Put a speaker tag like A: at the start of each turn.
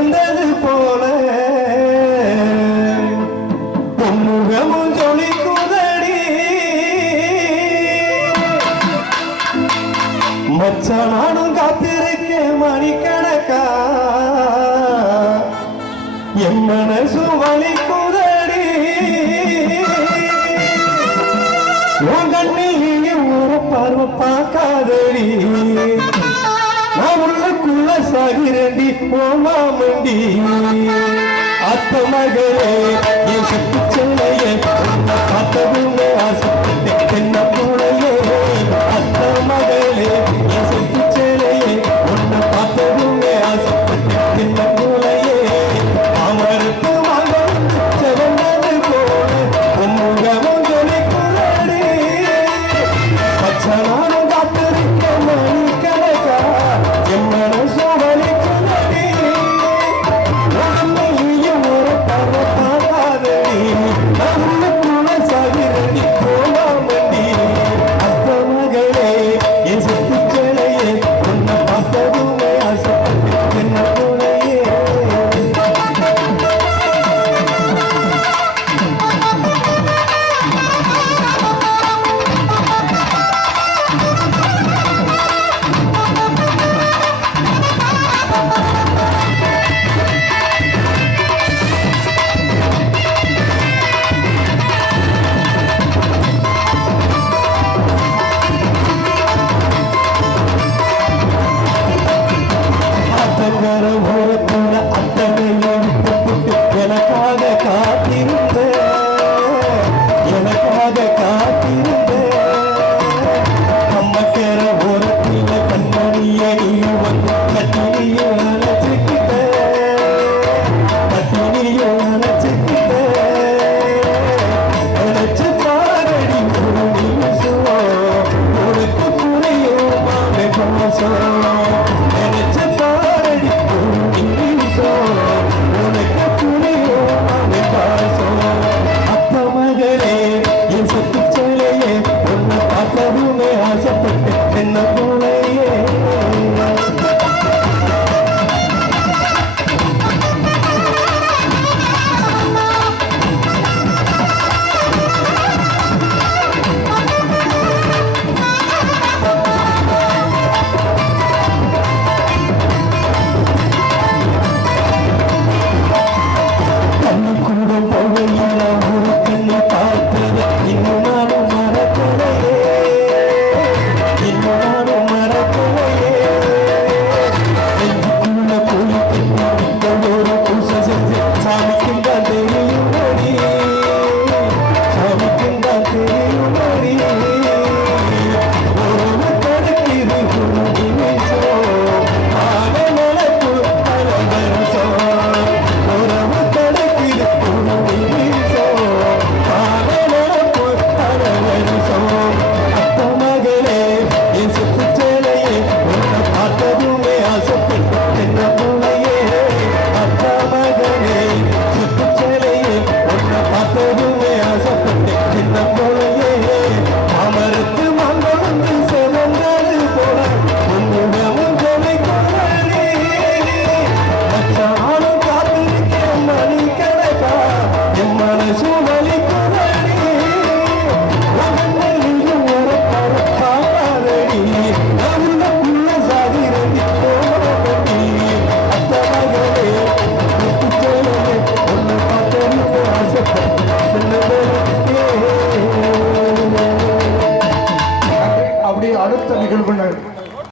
A: கண்டது போல. பொன்முகமும் ஜொலிக்குதடி மச்ச நானும் காத்திருக்கேன் மணிக்கணக்கா. என் மனசு வலிக்குதடி உன் கண்ணில் ஒரு பார்வை பார்க்காதடி. சாகிறண்டி ஓ மாமண்டி அத்த மகளே
B: করবো